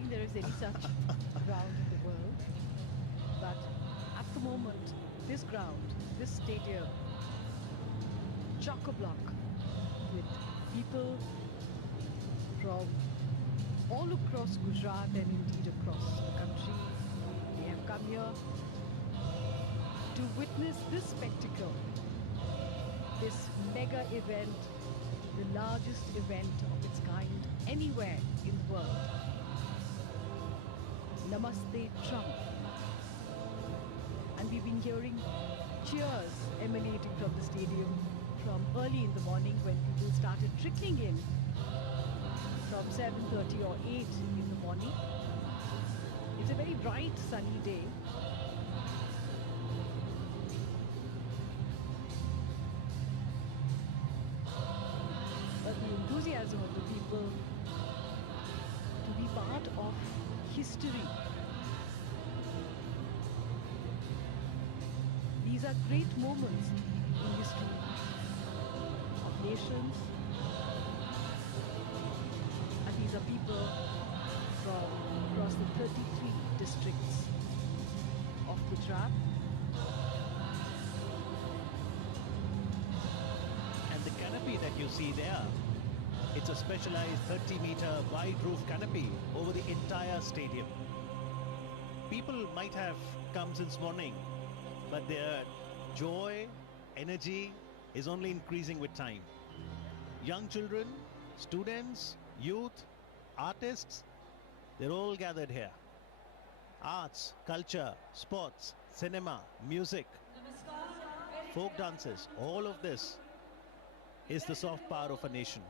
think there is any such ground in the world. But at the moment, this ground, this stadium, chock-a-block with people from all across Gujarat and indeed across the country. They have come here to witness this spectacle, this mega event, the largest event of its kind anywhere in the world. Namaste Trump. And we've been hearing cheers emanating from the stadium from early in the morning when people started trickling in from 7:30 or 8 in the morning. It's a very bright, sunny day. But the enthusiasm of the people to be part of history. These are great moments in history of nations. And these are people from across the 33 districts of Gujarat. And the canopy that you see there, it's a specialized 30-meter wide roof canopy over the entire stadium. People might have come since morning, but their joy, energy is only increasing with time. Young children, students, youth, artists, they're all gathered here. Arts, culture, sports, cinema, music, folk dances, all of this is the soft power of a nation.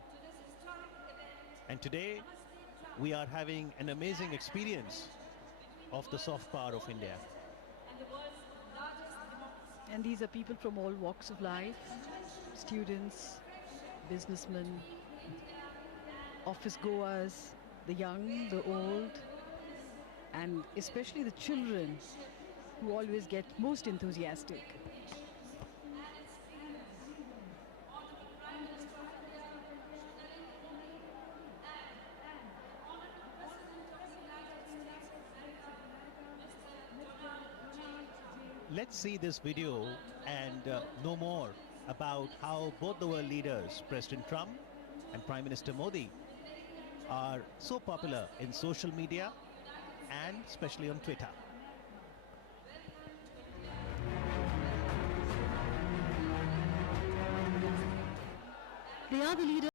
And today, we are having an amazing experience of the soft power of India. And these are people from all walks of life, students, businessmen, office goers, the young, the old, and especially the children who always get most enthusiastic. Let's see this video and know more about how both the world leaders, President Trump and Prime Minister Modi, are so popular in social media and especially on Twitter. They are the leaders.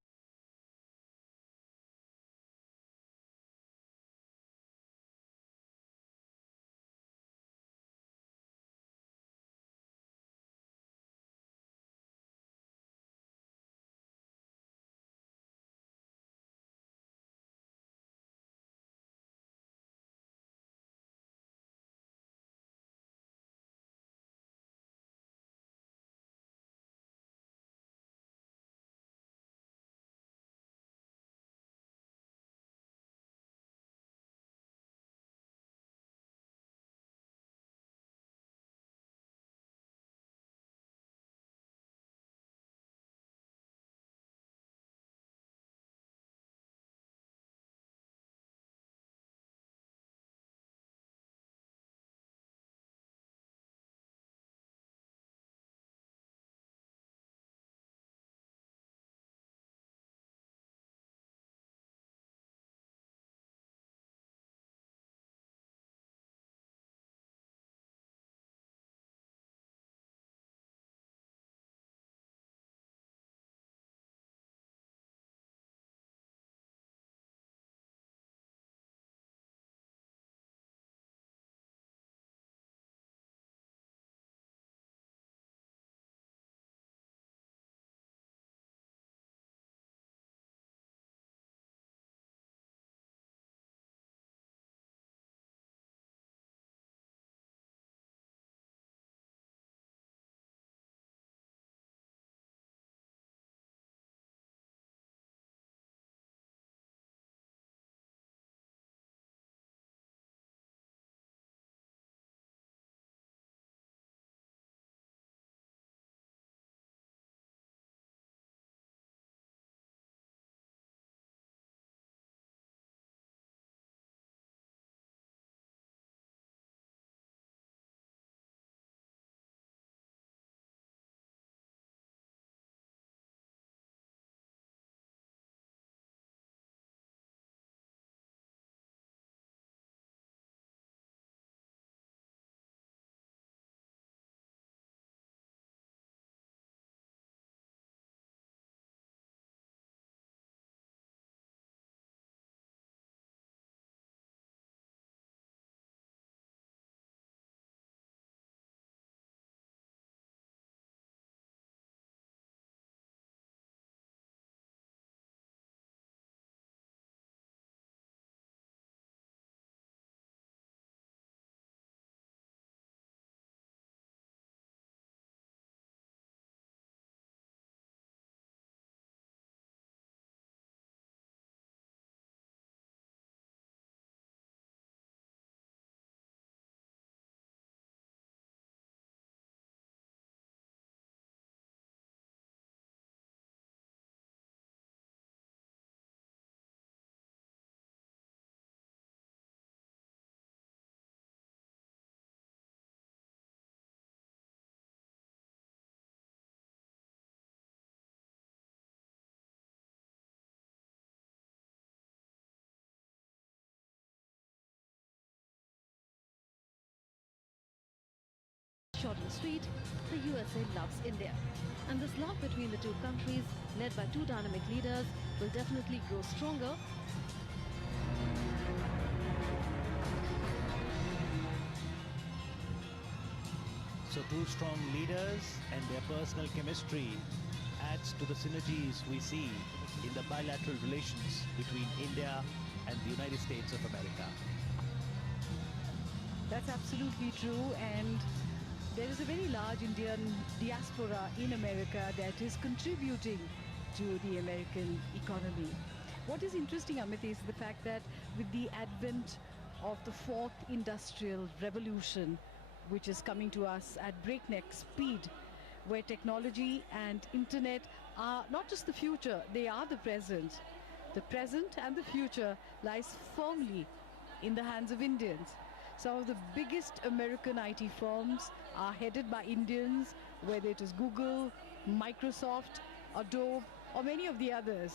street, the USA loves India. And this love between the two countries, led by two dynamic leaders, will definitely grow stronger. So two strong leaders and their personal chemistry adds to the synergies we see in the bilateral relations between India and the United States of America. That's absolutely true, and there is a very large Indian diaspora in America that is contributing to the American economy. What is interesting, Amit, is the fact that with the advent of the fourth industrial revolution, which is coming to us at breakneck speed, where technology and internet are not just the future, they are the present. The present and the future lies firmly in the hands of Indians. Some of the biggest American IT firms are headed by Indians, whether it is Google, Microsoft, Adobe, or many of the others.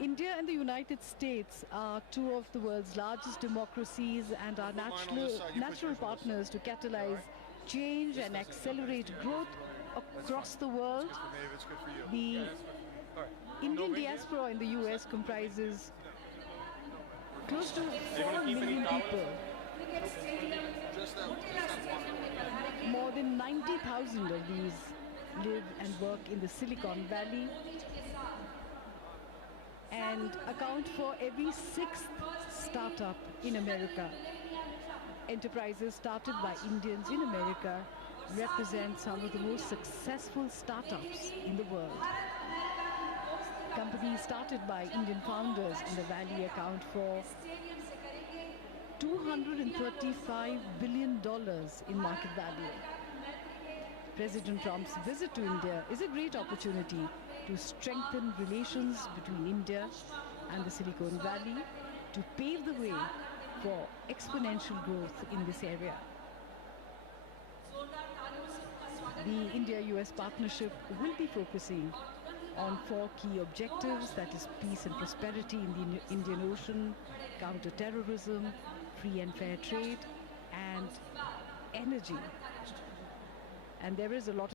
India and the United States are two of the world's largest democracies and are natural partners to catalyze change and accelerate growth across the world. The Indian diaspora in the US comprises close to 4 million people. More than 90,000 of these live and work in the Silicon Valley and account for every sixth startup in America. Enterprises started by Indians in America represent some of the most successful startups in the world. Companies started by Indian founders in the Valley account for $235 billion in market value. President Trump's visit to India is a great opportunity to strengthen relations between India and the Silicon Valley to pave the way for exponential growth in this area. The India-US partnership will be focusing on 4 key objectives, that is peace and prosperity in the Indian Ocean, counter-terrorism, free and fair trade, and energy. And there is a lot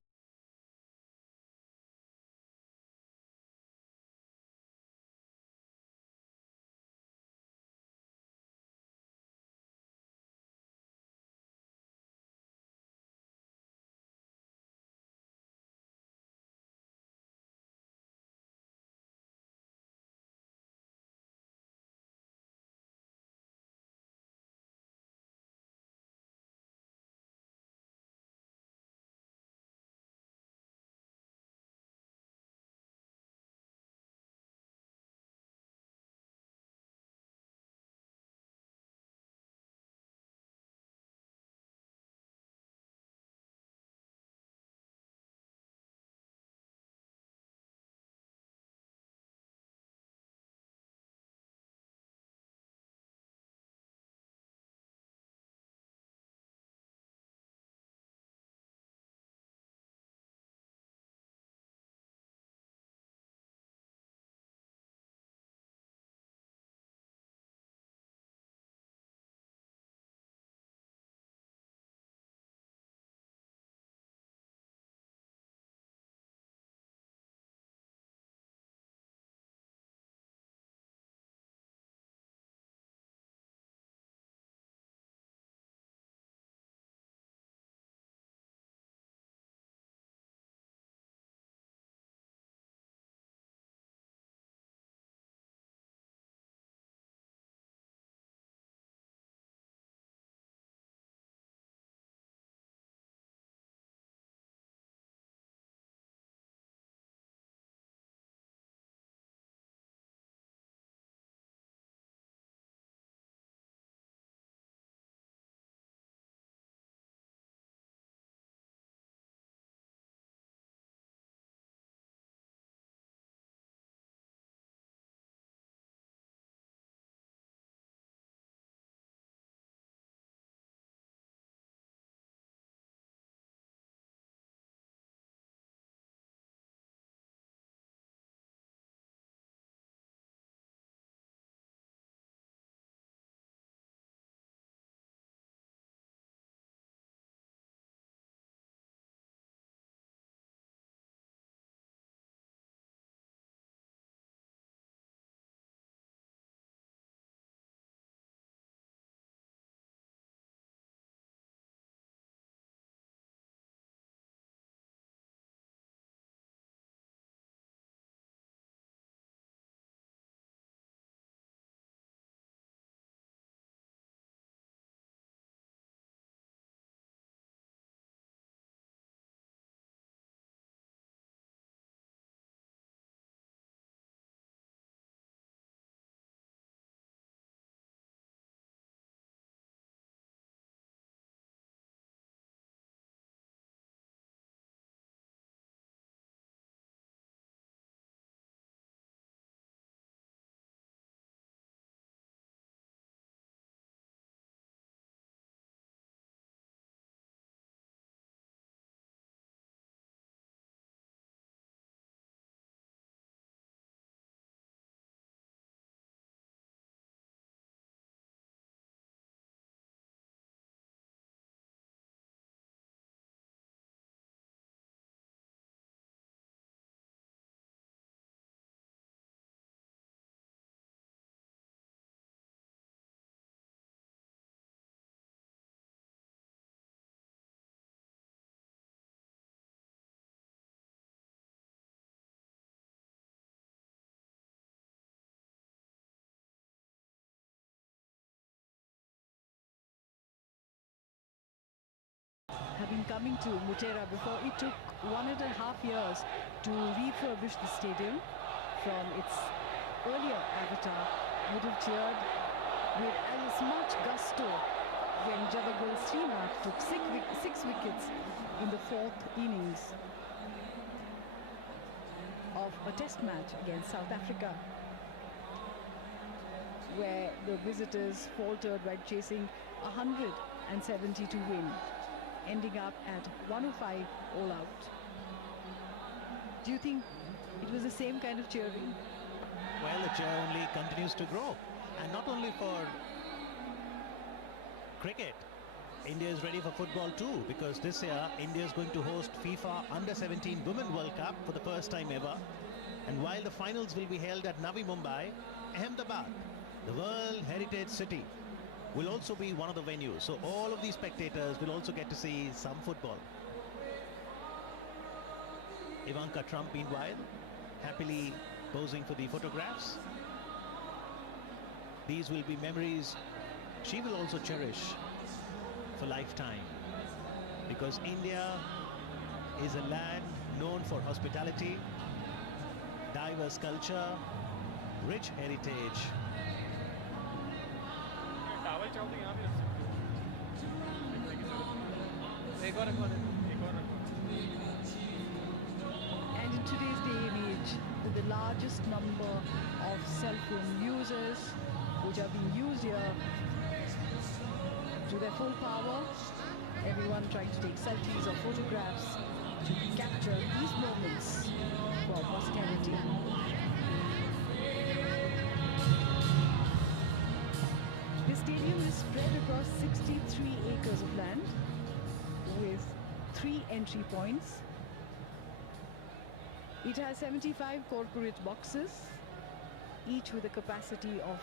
coming to Motera before. It took 1.5 years to refurbish the stadium from its earlier avatar. Would have cheered with as much gusto when Jabagul Srinath took 6 wickets in the 4th innings of a test match against South Africa, where the visitors faltered by chasing 170 to win, ending up at 105 all out. Do you think it was the same kind of cheering? Well, the cheer only continues to grow, and not only for cricket. India is ready for football too, because this year India is going to host FIFA Under-17 Women World Cup for the first time ever. And while the finals will be held at Navi Mumbai, Ahmedabad, the World Heritage City, will also be one of the venues. So all of these spectators will also get to see some football. Ivanka Trump, meanwhile, happily posing for the photographs. These will be memories she will also cherish for lifetime, because India is a land known for hospitality, diverse culture, rich heritage. And in today's day and age, with the largest number of cell phone users which are being used here to their full power, everyone trying to take selfies or photographs to capture these moments for posterity. The stadium is spread across 63 acres of land with 3 entry points. It has 75 corporate boxes, each with a capacity of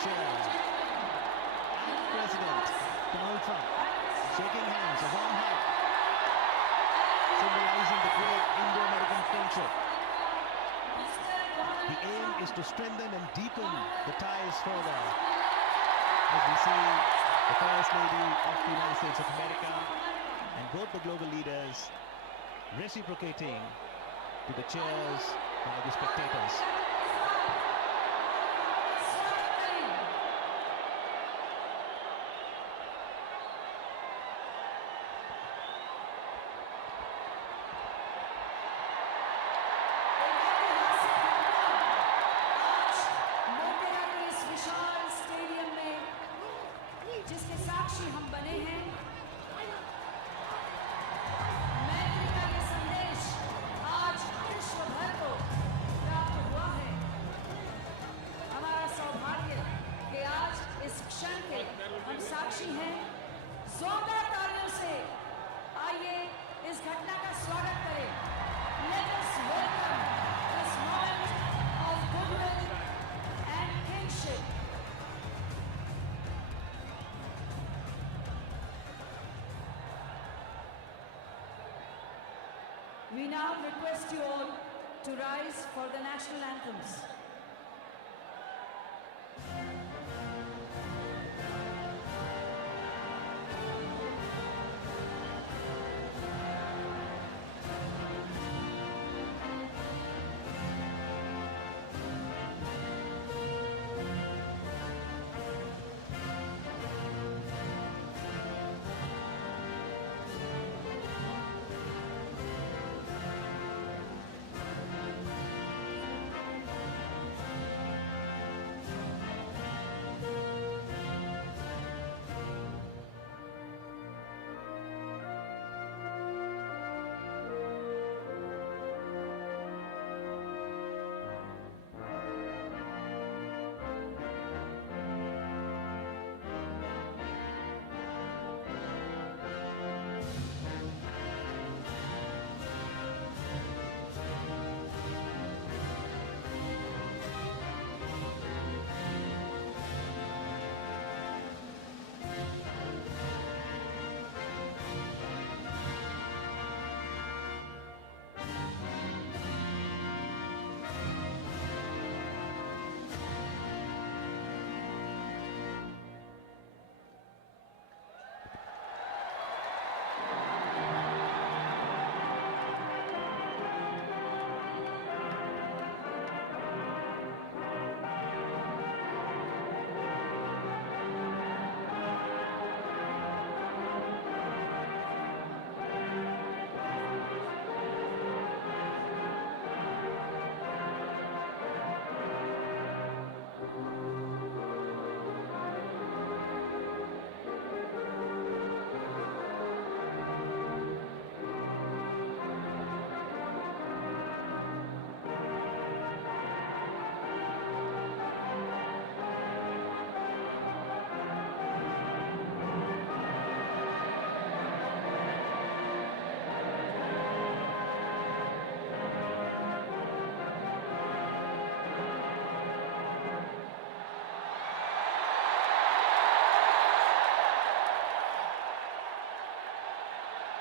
chair. And President Donald Trump shaking hands, a warm hug, symbolizing the great Indo-American friendship. The aim is to strengthen and deepen the ties further. As we see the First Lady of the United States of America and both the global leaders reciprocating to the cheers by the spectators. Motera के इस विशाल stadium में जिसके साक्षी हम बने हैं, मैत्री का ये संदेश आज विश्व भर को प्राप्त हुआ है। हमारा सौभाग्य कि आज इस क्षण के हम साक्षी हैं। जोरदार तालियों से आइए इस घटना का स्वागत करें। Let us welcome this moment of goodwill and kinship. We now request you all to rise for the national anthems.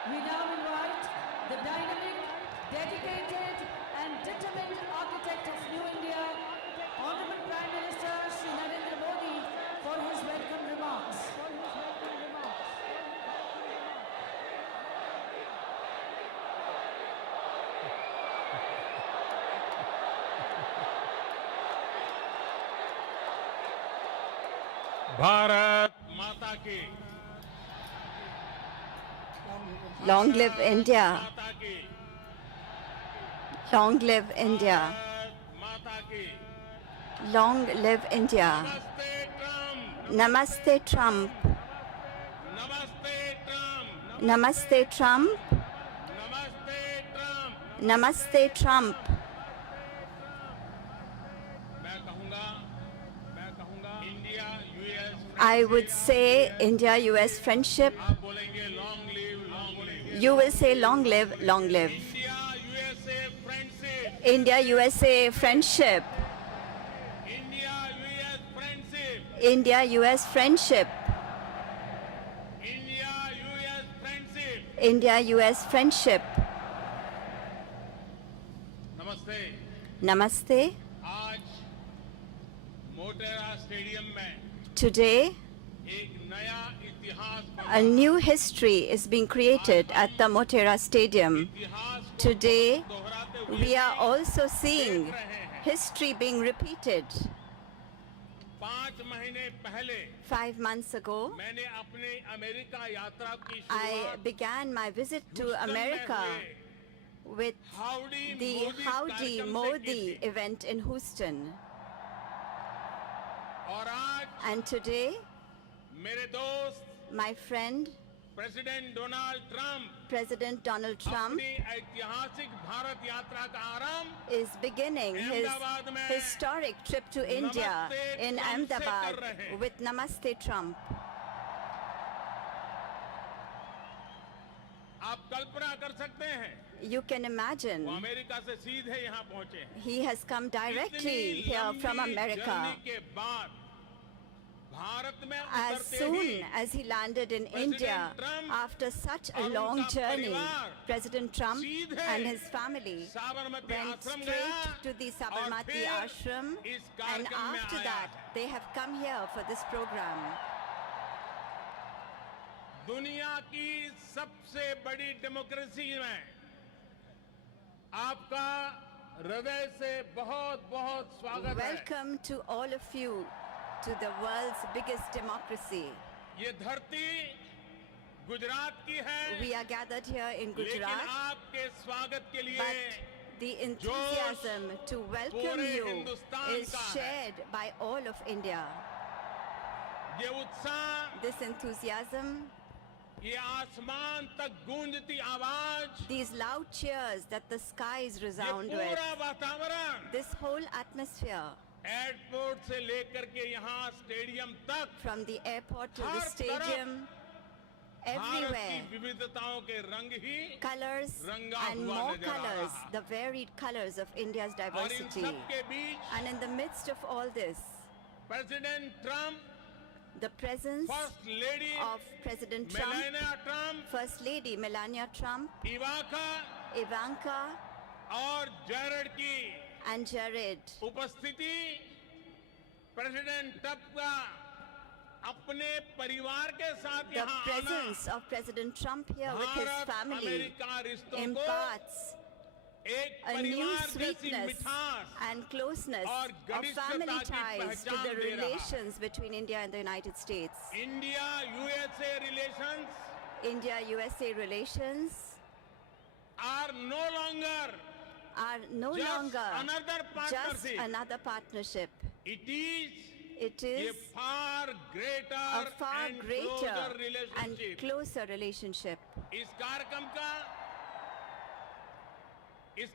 We now invite the dynamic, dedicated and determined architect of New India, Honorable Prime Minister Shri Narendra Modi, for his welcome remarks. Bharat माता की Long live India. माता की Long live India. Bharat माता की Long live India. नमस्ते Trump Namaste Trump. नमस्ते Trump Namaste Trump. नमस्ते Namaste Trump Trump. मैं कहूंगा India US I would say India-US friendship. आप बोलेंगे long live You will say long live, long live. India USA India-USA friendship friendship. India US friendship India-US friendship. India-US friendship. India-US friendship. नमस्ते। Namaste. आज Motera stadium में Today, एक नया इतिहास a new history is being created at the Motera Stadium. इतिहास को Today, दोहराते हुए we are also seeing history being repeated. 5 महीने पहले 5 months ago, मैंने अपनी अमेरिका यात्रा की I शुरुआत began my visit to Houston में America हुए with howdy the Modi Howdy कार्यक्रम से की Modi थी। event in Houston. और आज And today, मेरे दोस्त my friend, president Donald Trump President Donald Trump, अपनी ऐतिहासिक भारत यात्रा का आरंभ is beginning his Ahmedabad में historic trip to India Namaste in Trump से Ahmedabad कर रहे हैं। with Namaste Trump. आप कल्पना कर सकते हैं You can imagine, वो अमेरिका से सीधे यहाँ पहुंचे हैं। he has come directly इतनी here from लंबी America. जर्नी के बाद भारत में As उतरते soon he as he landed in President India, Trump after such a और long उनका journey, परिवार President Trump सीधे and his family Sabarmati went आश्रम straight गया to the और Sabarmati फिर ashram, इस and कार्यक्रम में after आया that, है। they have come here for this program. दुनिया की सबसे बड़ी डेमोक्रेसी में आपका हृदय से बहुत बहुत स्वागत है। Welcome to all of you to the world's biggest democracy. ये धरती गुजरात की है, We are gathered here in लेकिन Gujarat, आपके स्वागत के लिए but the enthusiasm to welcome पूरे you हिंदुस्तान is का है। shared by all of India. ये उत्साह, This enthusiasm, ये आसमान तक गूंजती आवाज, these loud cheers that the skies ये resound with, पूरा वातावरण this whole atmosphere, एयरपोर्ट से लेकर के यहाँ स्टेडियम तक from the airport to the her stadium, Bharat की everywhere, विविधताओं के रंग ही colors रंगा and हुआ more नजर आ colors, रहा। the varied colors of India's और इन diversity. सब के बीच And in the midst of all this, president Trump, the presence first lady of President Trump, Melania Trump, First Lady Melania Trump, इवाका Ivanka, और Jared की and Jared. उपस्थिति president Trump का अपने परिवार के साथ The यहाँ आना presence of President Trump here with his Bharat family America रिश्तों को imparts एक a new परिवार जैसी sweetness मिठास and closeness और of घनिष्ठता family की ties to पहचान the दे रहा है। relations between India and the United States. India USA relations India-USA relations are no longer are no Just longer another just partnership. another partnership. It is It a is far a greater far and greater closer and रिलेशनशिप। closer relationship. इस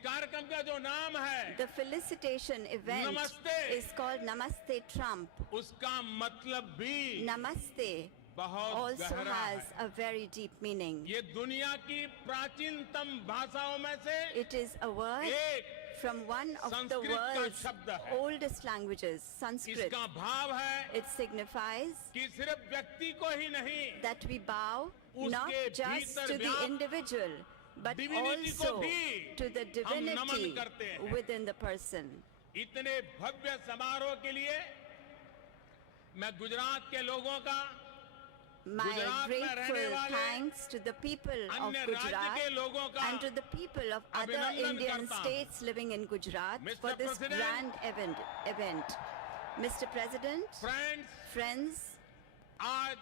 कार्यक्रम का जो नाम है The felicitation event Namaste. is called Namaste Trump. उसका मतलब भी Namaste बहुत also गहरा has है। a very deep meaning. ये दुनिया की प्राचीनतम भाषाओं में से It is a word एक from one of the Sanskrit का world's शब्द है। oldest languages, Sanskrit. इसका भाव है It signifies कि सिर्फ व्यक्ति को ही नहीं that we bow not उसके just भीतर to the व्याप्त individual, but divinity को also भी to the हम नमन divinity करते हैं। within the person. इतने भव्य समारोह के लिए मैं गुजरात के लोगों का My गुजरात में रहने grateful वाले thanks to the people of अन्य राज्य Gujarat के लोगों का and to the people of other अभिनंदन Indian करता हूं। states living in Gujarat Mr. for this President, grand event. Mr. President, friends friends, आज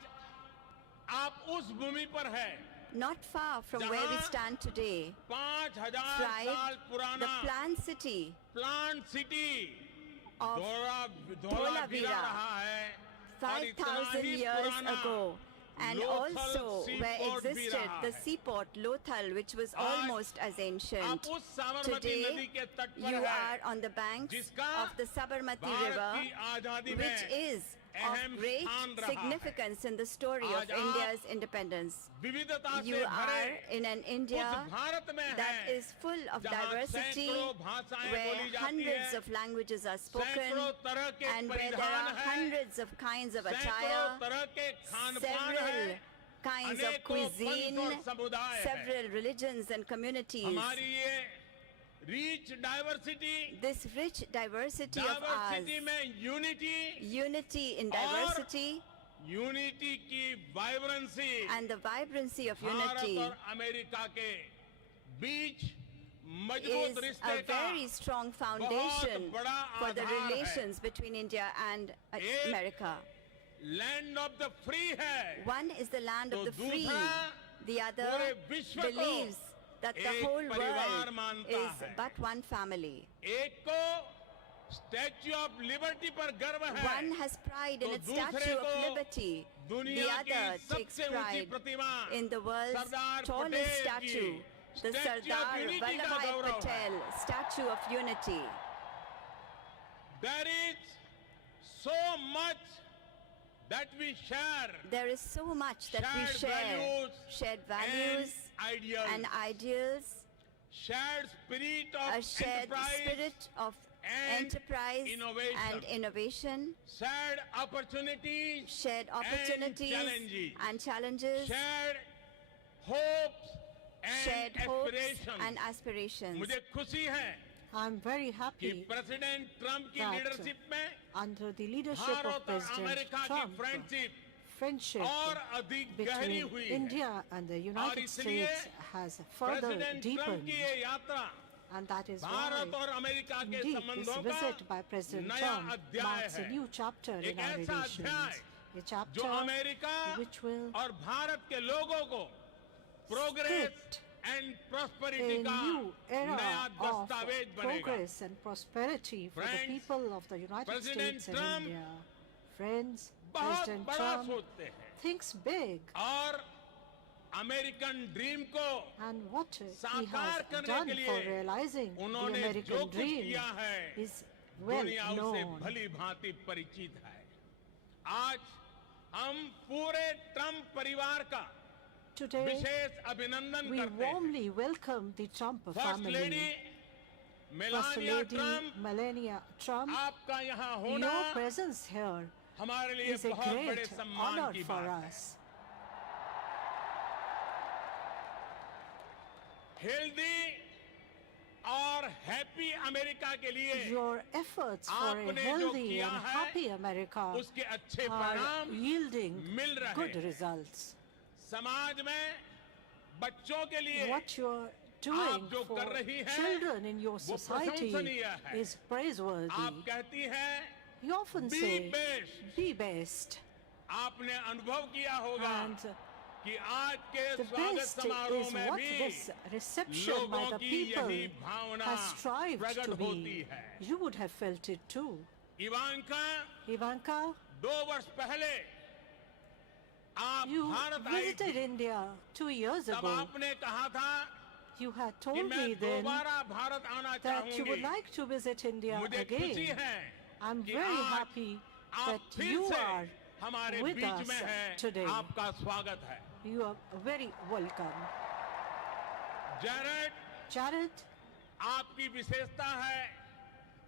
आप उस भूमि पर हैं not far from where we जहां stand today, 5000 साल thrive पुराना the plant city plant city of धोला गिरा रहा है और इतना 5,000 ही years पुराना ago. And Lothal also where seaport भी existed रहा the है। seaport Lothal, which was आज almost as ancient. आप उस साबरमती नदी Today, के तट पर you हैं are on the banks जिसका of the Sabarmati Bharat River, की आजादी which में is अहम of great स्थान रहा है। significance in the story of आज आप India's independence. विविधता You से are भरे in an India उस भारत में that है is full of जहाँ diversity, सैकड़ों भाषाएं where बोली जाती hundreds हैं, of languages are spoken, सैकड़ों तरह के and where there परिधान are हैं, hundreds of kinds of सैकड़ों attire, तरह के खान-पान several हैं, kinds of अनेकों cuisine, पंथ और समुदाय हैं। several religions and communities. हमारी ये rich diversity, This rich diversity of ours, diversity में unity, unity in diversity, unity की vibrancy and the vibrancy of Bharat unity और अमेरिका के बीच मजबूत is रिश्ते a का very strong foundation बड़ा for the आधार है। relations between India and एक America. Land of the free है, One is the land तो of the free, दूसरा the other पूरे विश्व को believes that the एक whole परिवार world मानता is है। but one family. एक को स्टैच्यू ऑफ लिबर्टी पर गर्व है, One has pride in तो its दूसरे statue of को liberty. The दुनिया की other takes सबसे ऊंची pride Pratima in the world's Sardar tallest Patel statue, की the statue of Sardar unity का Vallabhbhai गौरव है। Patel statue of unity. There is so much that we share, There is so much that we shared share, values shared values and ideals, and ideals, shared spirit of a shared enterprise, spirit of and enterprise innovation, and innovation, shared opportunities, shared opportunities and challenges, shared hopes and shared hopes aspirations. and aspirations. मुझे खुशी है I'm very कि happy president Trump की that leadership में under the leadership Bharat of और President America की Trump, friendship friendship और अधिक गहरी between हुई है। India and the और United इसलिए States has further president Trump deepened, की ये यात्रा and that is Bharat why और अमेरिका के indeed this संबंधों visit by का President नया Trump अध्याय marks a है, new chapter एक in our ऐसा relations, अध्याय a जो chapter अमेरिका which will और भारत के लोगों को progress script and a prosperity का new नया era of दस्तावेज बनेगा। progress and prosperity for the Friends, people of the United President States and Trump India. Friends, बहुत President बड़ा Trump सोचते हैं thinks big, और अमेरिकन ड्रीम को and what he साकार has करने done के for लिए realizing the उन्होंने जो American कुछ dream किया है is well दुनिया उसे known. भली भांति परिचित है। आज हम पूरे ट्रम्प परिवार का Today, विशेष अभिनंदन we करते हैं। warmly welcome the Trump first lady family. First Melania Lady Trump, Melania Trump, आपका यहाँ होना your presence here हमारे लिए is a बहुत बड़े great सम्मान honor की for बात है। us. हेल्दी और हैप्पी अमेरिका के लिए Your efforts for a आपने जो healthy किया and है, happy America उसके अच्छे are परिणाम yielding मिल रहे good हैं। results. समाज में बच्चों के लिए What you're doing जो for कर रही हैं, children in your वो society प्रशंसनीय है। is praiseworthy. आप कहती हैं You often be say, best। be best. आपने अनुभव किया होगा And कि आज के the स्वागत best समारोह is में what भी this reception by लोगों the की people यही भावना has strived प्रकट to होती be. है। You would have felt it too. Ivanka Ivanka, 2 वर्ष पहले आप you भारत आई visited थी, India 2 years तब ago. आपने कहा था You had कि told मैं me then दोबारा भारत आना that you would चाहूंगी। like to visit India मुझे खुशी again. है I'm कि very आज happy आप that फिर you से are हमारे with बीच us में हैं। today. आपका स्वागत है। You are very welcome. Jared, Jared, आपकी विशेषता है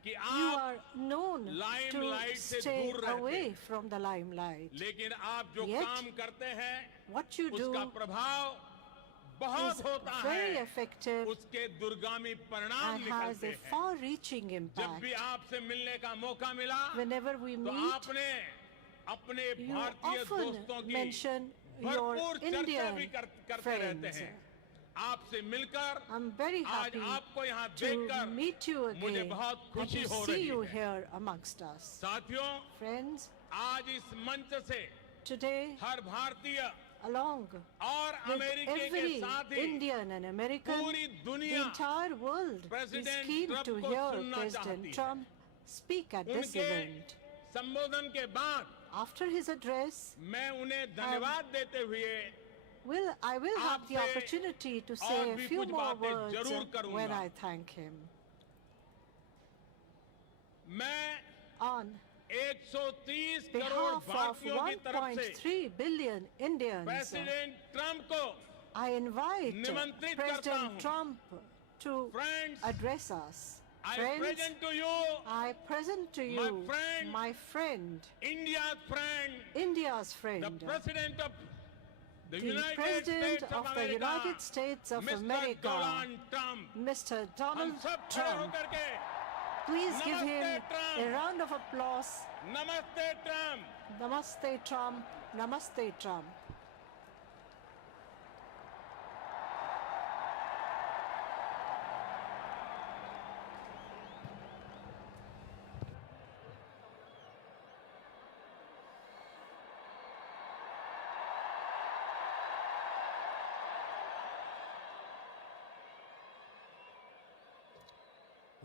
कि you आप are known limelight to से stay दूर रहते away हैं। from the limelight. लेकिन आप जो Yet, काम करते हैं What you उसका do प्रभाव is बहुत होता very है, effective उसके दुर्गामी परिणाम and has निकलते a हैं। far-reaching जब impact. भी आपसे मिलने का मौका मिला Whenever we तो meet, आपने अपने you भारतीय often दोस्तों की mention your भरपूर चर्चा Indian भी करते रहते friends. हैं। आपसे मिलकर I'm very आज happy आपको यहाँ to देखकर meet you मुझे again बहुत and खुशी to हो see रही you है। here amongst us. साथियों, Friends, आज इस मंच से today, हर भारतीय along और with अमेरिकी के every साथ ही Indian and American, पूरी the दुनिया entire world is President keen Trump to को hear सुनना President चाहती है। Trump speak at this उनके event. संबोधन के बाद After his address, मैं उन्हें धन्यवाद देते हुए I will have the आपसे opportunity to और say a भी few कुछ more बातें words जरूर करूंगा। when I thank him. मैं On 130 करोड़ behalf of भारतीयों की तरफ से 1.3 billion Indians, प्रेसिडेंट ट्रंप को I invite निमंत्रित करता President हूं। Trump to Friends, address us. I Friends, present to you I present to you friend, my friend, India's friend, India's the friend, President of the the United President States of of the America, United States of Mr. America, Donald Trump. Mr. हम Donald सब खड़े Trump. होकर के Please give him Namaste, Trump. a round of applause. नमस्ते Trump. Namaste Trump. Namaste Trump.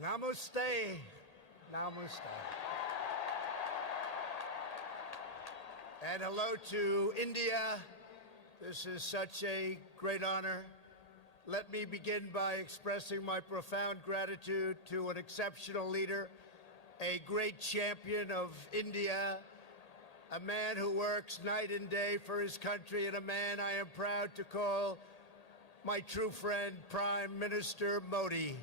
Namaste. Namaste. And hello to India. This is such a great honor. Let me begin by expressing my profound gratitude to an exceptional leader, a great champion of India, a man who works night and day for his country, and a man I am proud to call my true friend, Prime Minister Modi.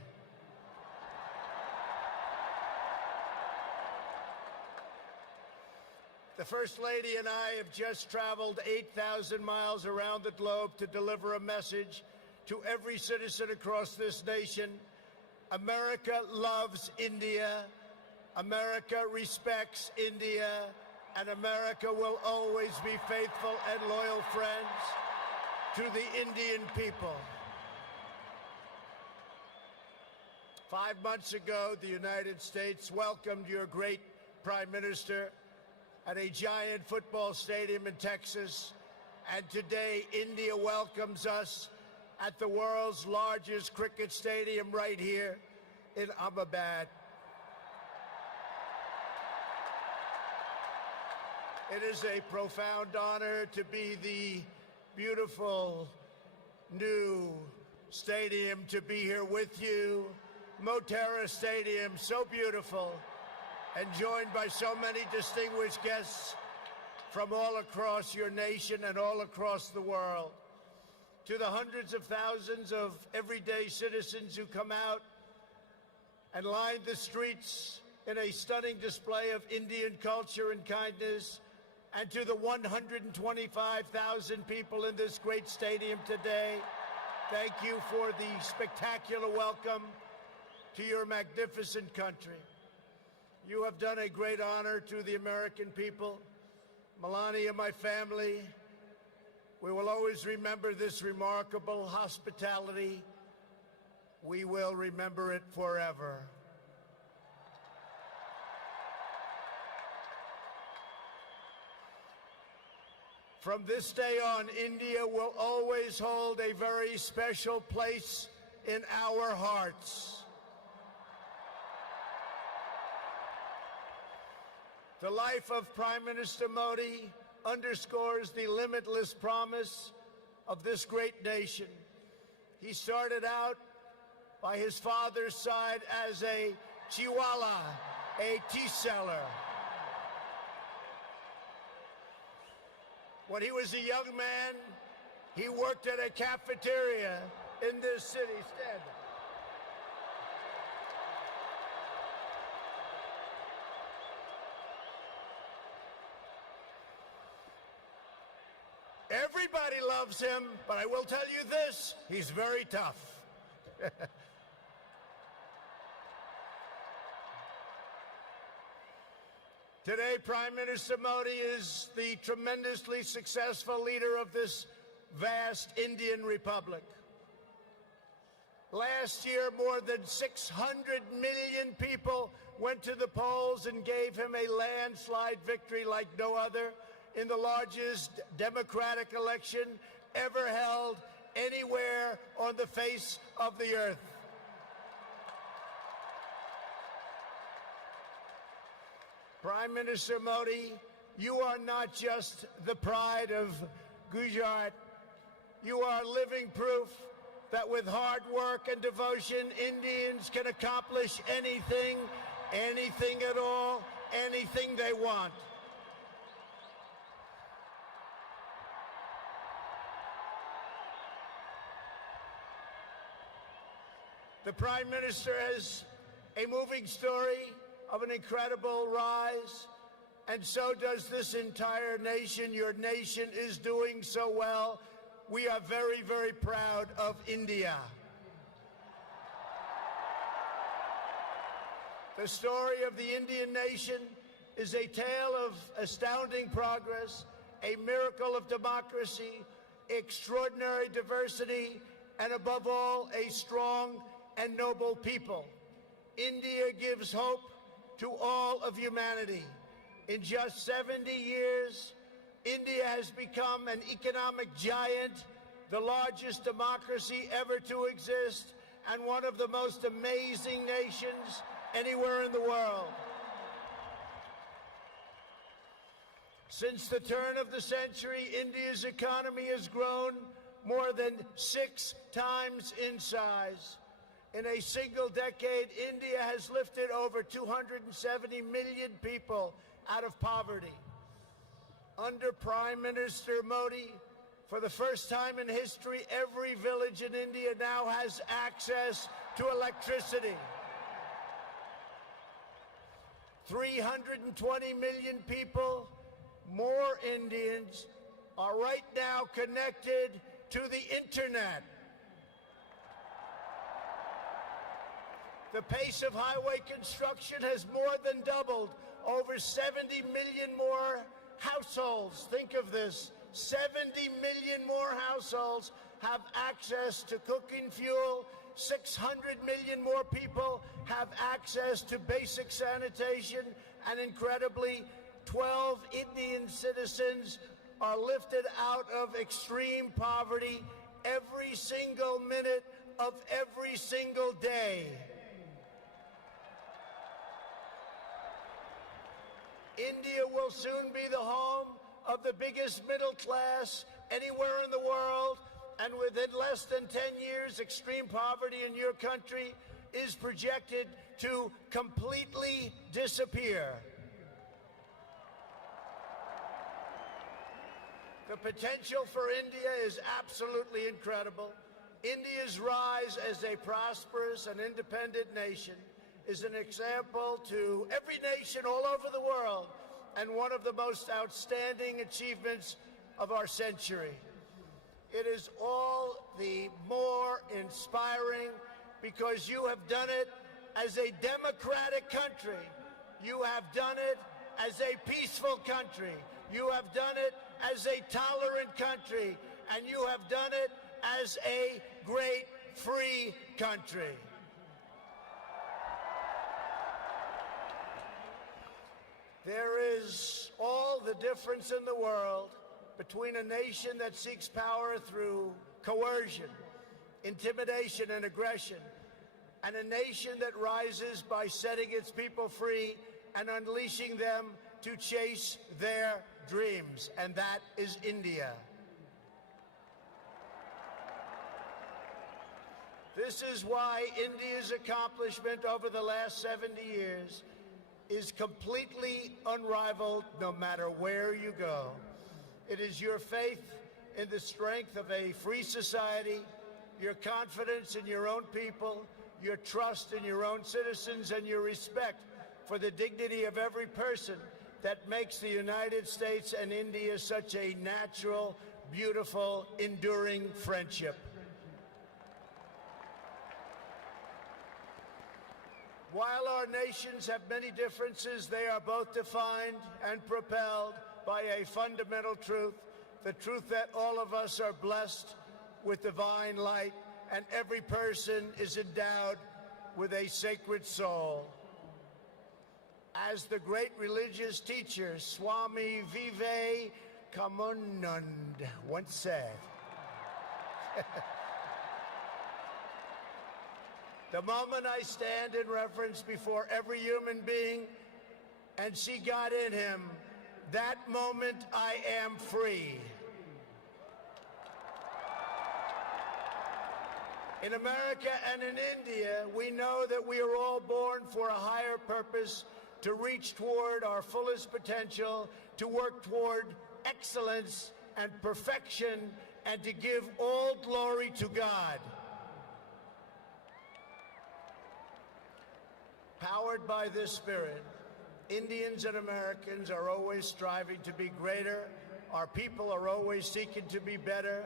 The First Lady and I have just traveled 8,000 miles around the globe to deliver a message to every citizen across this nation. America loves India. America respects India. And America will always be faithful and loyal friends to the Indian people. 5 months ago, the United States welcomed your great Prime Minister at a giant football stadium in Texas. And today, India welcomes us at the world's largest cricket stadium right here in Ahmedabad. It is a profound honor to be the beautiful new stadium, to be here with you. Motera Stadium, so beautiful, and joined by so many distinguished guests from all across your nation and all across the world. To the hundreds of thousands of everyday citizens who come out and line the streets in a stunning display of Indian culture and kindness, and to the 125,000 people in this great stadium today, thank you for the spectacular welcome to your magnificent country. You have done a great honor to the American people. Melania, my family, we will always remember this remarkable hospitality. We will remember it forever. From this day on, India will always hold a very special place in our hearts. The life of Prime Minister Modi underscores the limitless promise of this great nation. He started out by his father's side as a chiwala, a tea seller. When he was a young man, he worked at a cafeteria in this city instead. Everybody loves him, but I will tell you this, he's very tough. Today, Prime Minister Modi is the tremendously successful leader of this vast Indian Republic. Last year, more than 600 million people went to the polls and gave him a landslide victory like no other in the largest democratic election ever held anywhere on the face of the earth. Prime Minister Modi, you are not just the pride of Gujarat. You are living proof that with hard work and devotion, Indians can accomplish anything, anything at all, anything they want. The Prime Minister has a moving story of an incredible rise, and so does this entire nation. Your nation is doing so well. We are very, very proud of India. The story of the Indian nation is a tale of astounding progress, a miracle of democracy, extraordinary diversity, and above all, a strong and noble people. India gives hope to all of humanity. In just 70 years, India has become an economic giant, the largest democracy ever to exist, and one of the most amazing nations anywhere in the world. Since the turn of the century, India's economy has grown more than 6 times in size. In a single decade, India has lifted over 270 million people out of poverty. Under Prime Minister Modi, for the first time in history, every village in India now has access to electricity. 320 million people, more Indians, are right now connected to the internet. The pace of highway construction has more than doubled. Over 70 million more households, think of this, 70 million more households have access to cooking fuel. 600 million more people have access to basic sanitation. And incredibly, 12 Indian citizens are lifted out of extreme poverty every single minute of every single day. India will soon be the home of the biggest middle class anywhere in the world, and within less than 10 years, extreme poverty in your country is projected to completely disappear. The potential for India is absolutely incredible. India's rise as a prosperous and independent nation is an example to every nation all over the world, and one of the most outstanding achievements of our century. It is all the more inspiring because you have done it as a democratic country. You have done it as a peaceful country. You have done it as a tolerant country. And you have done it as a great free country. There is all the difference in the world between a nation that seeks power through coercion, intimidation, and aggression, and a nation that rises by setting its people free and unleashing them to chase their dreams, and that is India. This is why India's accomplishment over the last 70 years is completely unrivaled no matter where you go. It is your faith in the strength of a free society, your confidence in your own people, your trust in your own citizens, and your respect for the dignity of every person that makes the United States and India such a natural, beautiful, enduring friendship. While our nations have many differences, they are both defined and propelled by a fundamental truth, the truth that all of us are blessed with divine light and every person is endowed with a sacred soul. As the great religious teacher Swami Vivekananda once said, the moment I stand in reverence before every human being and see God in him, that moment I am free. In America and in India, we know that we are all born for a higher purpose to reach toward our fullest potential, to work toward excellence and perfection, and to give all glory to God. Powered by this spirit, Indians and Americans are always striving to be greater, our people are always seeking to be better,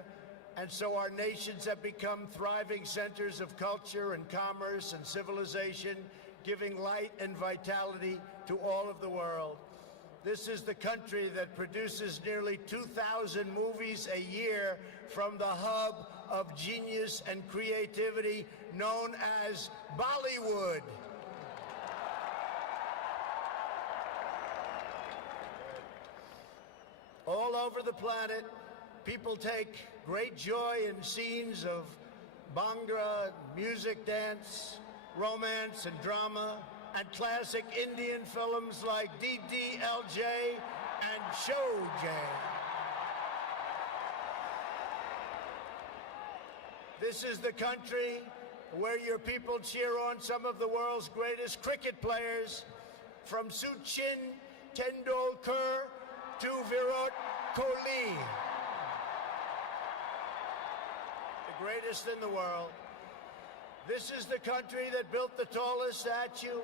and so our nations have become thriving centers of culture and commerce and civilization, giving light and vitality to all of the world. This is the country that produces nearly 2,000 movies a year from the hub of genius and creativity known as Bollywood. All over the planet, people take great joy in scenes of Bhangra, music, dance, romance, and drama, and classic Indian films like DDLJ and Showjay. This is the country where your people cheer on some of the world's greatest cricket players, from Sachin Tendulkar to Virat Kohli, the greatest in the world. This is the country that built the tallest statue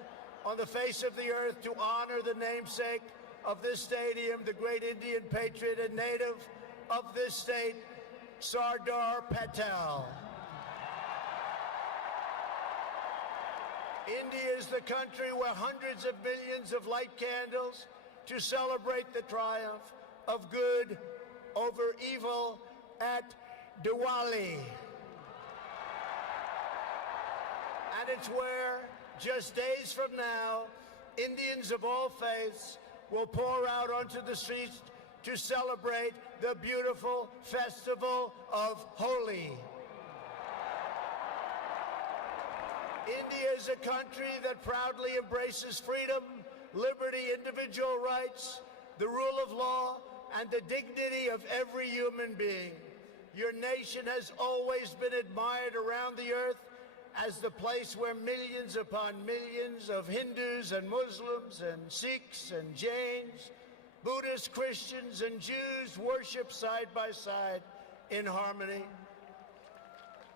on the face of the earth to honor the namesake of this stadium, the great Indian patriot and native of this state, Sardar Patel. India is the country where hundreds of millions of light candles to celebrate the triumph of good over evil at Diwali. And it's where, just days from now, Indians of all faiths will pour out onto the streets to celebrate the beautiful festival of Holi. India is a country that proudly embraces freedom, liberty, individual rights, the rule of law, and the dignity of every human being. Your nation has always been admired around the earth as the place where millions upon millions of Hindus and Muslims and Sikhs and Jains, Buddhists, Christians, and Jews worship side by side in harmony.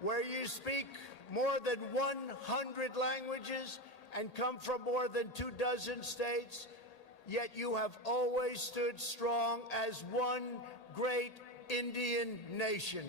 Where you speak more than 100 languages and come from more than 24 states, yet you have always stood strong as one great Indian nation.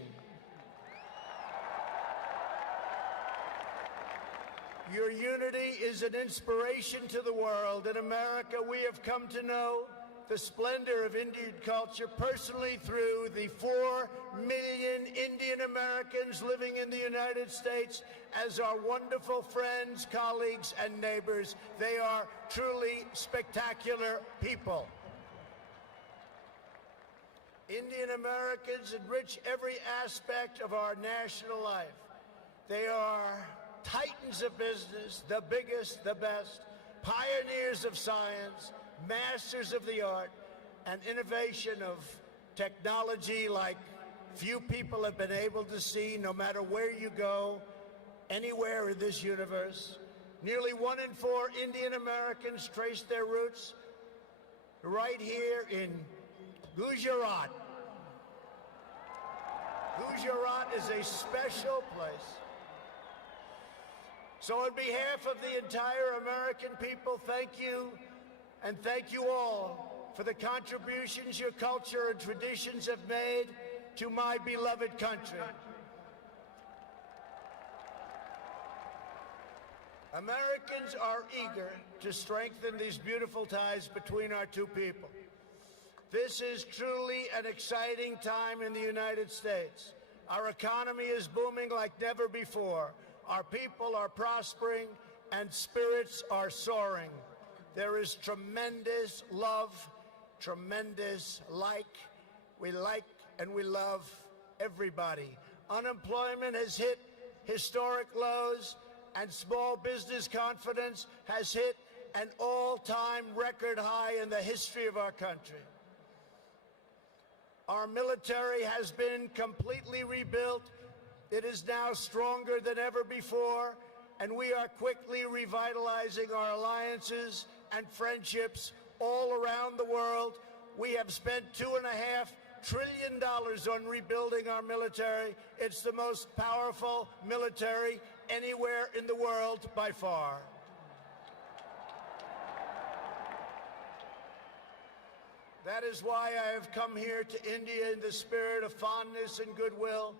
Your unity is an inspiration to the world. In America, we have come to know the splendor of Indian culture personally through the 4 million Indian Americans living in the United States as our wonderful friends, colleagues, and neighbors. They are truly spectacular people. Indian Americans enrich every aspect of our national life. They are titans of business, the biggest, the best, pioneers of science, masters of the art, and innovation of technology like few people have been able to see, no matter where you go, anywhere in this universe. Nearly 1 in 4 Indian Americans trace their roots right here in Gujarat. Gujarat is a special place. So on behalf of the entire American people, thank you, and thank you all for the contributions your culture and traditions have made to my beloved country. Americans are eager to strengthen these beautiful ties between our two people. This is truly an exciting time in the United States. Our economy is booming like never before. Our people are prospering and spirits are soaring. There is tremendous love, tremendous We like and we love everybody. Unemployment has hit historic lows, and small business confidence has hit an all-time record high in the history of our country. Our military has been completely rebuilt. It is now stronger than ever before, and we are quickly revitalizing our alliances and friendships all around the world. We have spent $2.5 trillion on rebuilding our military. It's the most powerful military anywhere in the world by far. That is why I have come here to India in the spirit of fondness and goodwill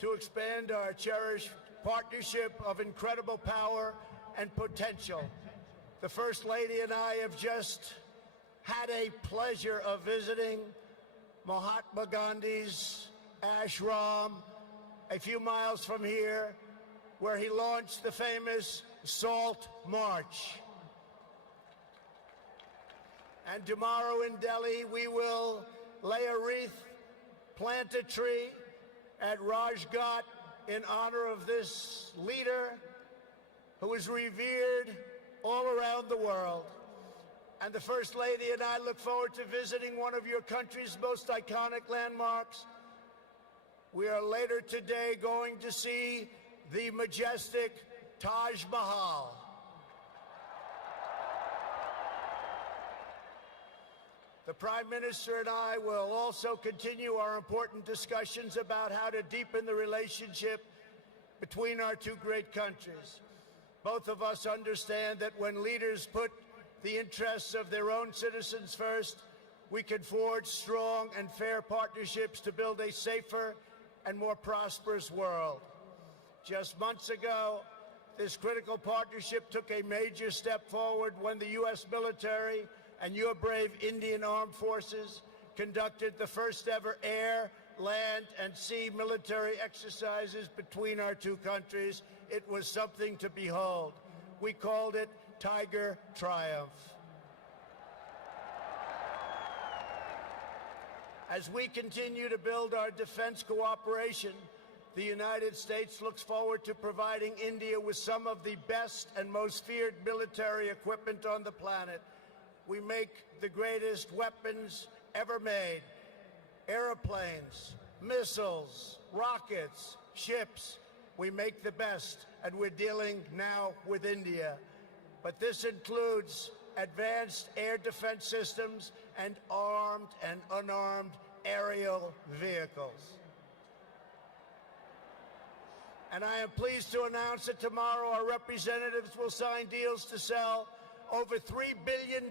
to expand our cherished partnership of incredible power and potential. The First Lady and I have just had a pleasure of visiting Mahatma Gandhi's ashram a few miles from here, where he launched the famous Salt March. And tomorrow in Delhi, we will lay a wreath, plant a tree at Rajghat in honor of this leader who is revered all around the world. And the First Lady and I look forward to visiting one of your country's most iconic landmarks. We are later today going to see the majestic Taj Mahal. The Prime Minister and I will also continue our important discussions about how to deepen the relationship between our two great countries. Both of us understand that when leaders put the interests of their own citizens first, we can forge strong and fair partnerships to build a safer and more prosperous world. Just months ago, this critical partnership took a major step forward when the U.S. military and your brave Indian Armed Forces conducted the first ever air, land, and sea military exercises between our two countries. It was something to behold. We called it Tiger Triumph. As we continue to build our defense cooperation, the United States looks forward to providing India with some of the best and most feared military equipment on the planet. We make the greatest weapons ever made: airplanes, missiles, rockets, ships. We make the best, and we're dealing now with India. But this includes advanced air defense systems and armed and unarmed aerial vehicles. And I am pleased to announce that tomorrow our representatives will sign deals to sell over $3 billion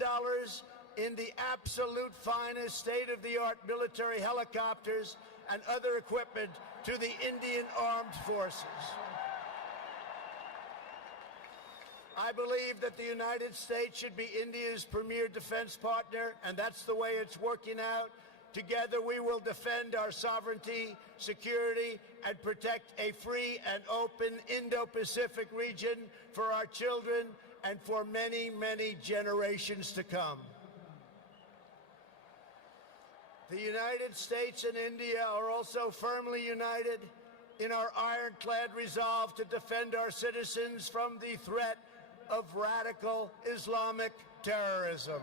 in the absolute finest state-of-the-art military helicopters and other equipment to the Indian Armed Forces. I believe that the United States should be India's premier defense partner, and that's the way it's working out. Together we will defend our sovereignty, security, and protect a free and open Indo-Pacific region for our children and for many, many generations to come. The United States and India are also firmly united in our ironclad resolve to defend our citizens from the threat of radical Islamic terrorism.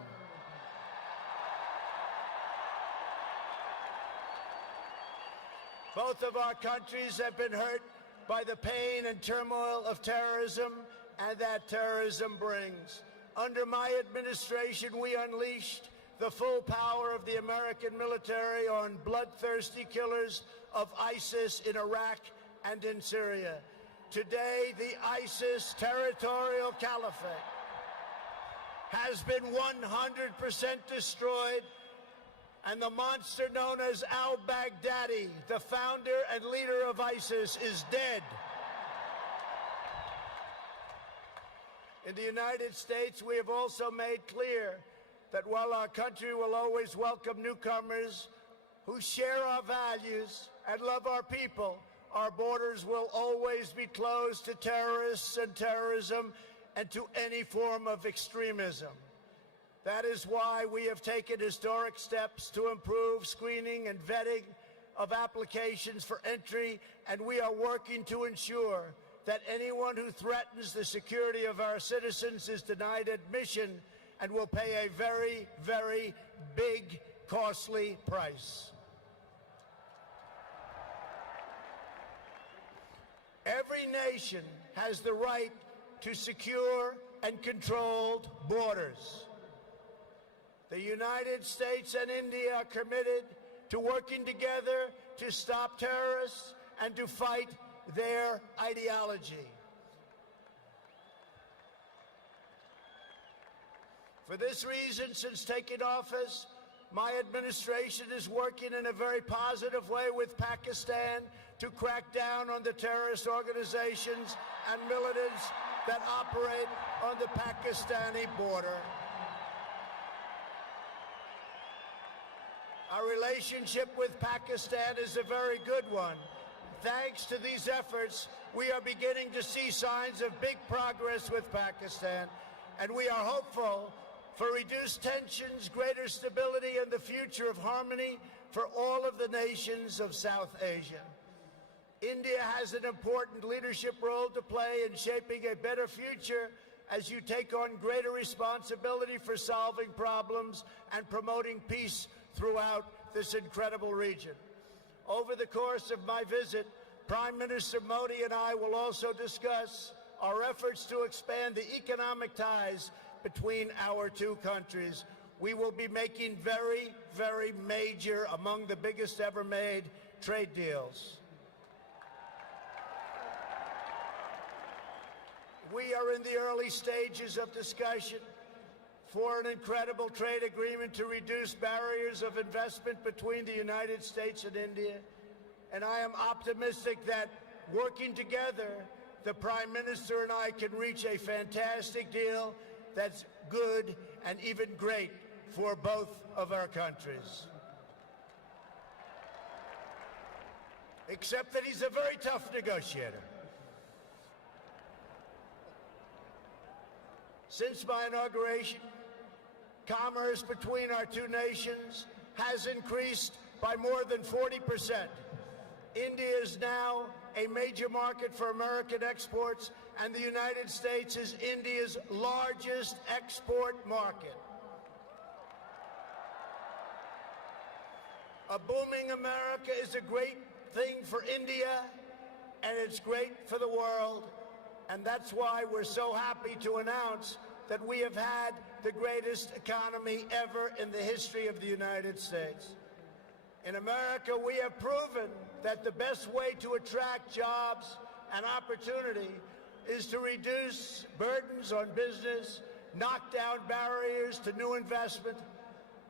Both of our countries have been hurt by the pain and turmoil of terrorism and that terrorism brings. Under my administration, we unleashed the full power of the American military on bloodthirsty killers of ISIS in Iraq and in Syria. Today, the ISIS territorial caliphate has been 100% destroyed, and the monster known as al-Baghdadi, the founder and leader of ISIS, is dead. In the United States, we have also made clear that while our country will always welcome newcomers who share our values and love our people, our borders will always be closed to terrorists and terrorism and to any form of extremism. That is why we have taken historic steps to improve screening and vetting of applications for entry, and we are working to ensure that anyone who threatens the security of our citizens is denied admission and will pay a very, very big, costly price. Every nation has the right to secure and controlled borders. The United States and India are committed to working together to stop terrorists and to fight their ideology. For this reason, since taking office, my administration is working in a very positive way with Pakistan to crack down on the terrorist organizations and militants that operate on the Pakistani border. Our relationship with Pakistan is a very good one. Thanks to these efforts, we are beginning to see signs of big progress with Pakistan, and we are hopeful for reduced tensions, greater stability, and the future of harmony for all of the nations of South Asia. India has an important leadership role to play in shaping a better future as you take on greater responsibility for solving problems and promoting peace throughout this incredible region. Over the course of my visit, Prime Minister Modi and I will also discuss our efforts to expand the economic ties between our two countries. We will be making very, very major, among the biggest ever made, trade deals. We are in the early stages of discussion for an incredible trade agreement to reduce barriers of investment between the United States and India. And I am optimistic that working together, the Prime Minister and I can reach a fantastic deal that's good and even great for both of our countries. Except that he's a very tough negotiator. Since my inauguration, commerce between our two nations has increased by more than 40%. India is now a major market for American exports, and the United States is India's largest export market. A booming America is a great thing for India, and it's great for the world, and that's why we're so happy to announce that we have had the greatest economy ever in the history of the United States. In America, we have proven that the best way to attract jobs and opportunity is to reduce burdens on business, knock down barriers to new investment,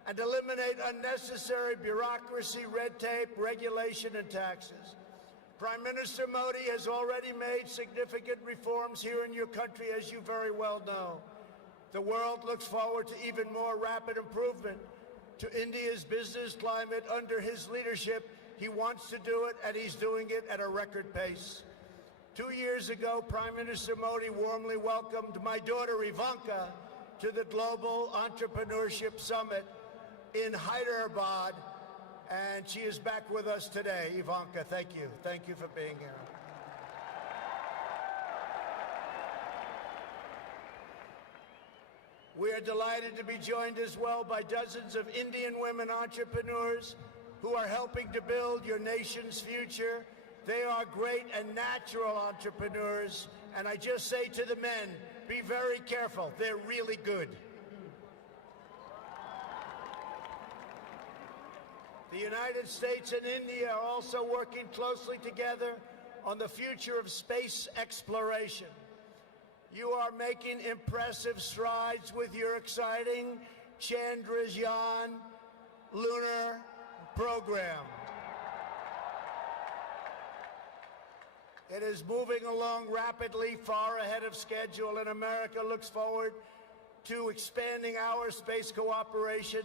and eliminate unnecessary bureaucracy, red tape, regulation, and taxes. Prime Minister Modi has already made significant reforms here in your country, as you very well know. The world looks forward to even more rapid improvement to India's business climate under his leadership. He wants to do it, and he's doing it at a record pace. 2 years ago, Prime Minister Modi warmly welcomed my daughter Ivanka to the Global Entrepreneurship Summit in Hyderabad, and she is back with us today. Ivanka, thank you. Thank you for being here. We are delighted to be joined as well by dozens of Indian women entrepreneurs who are helping to build your nation's future. They are great and natural entrepreneurs, and I just say to the men, be very careful. They're really good. The United States and India are also working closely together on the future of space exploration. You are making impressive strides with your exciting Chandrayaan lunar program. It is moving along rapidly, far ahead of schedule, and America looks forward to expanding our space cooperation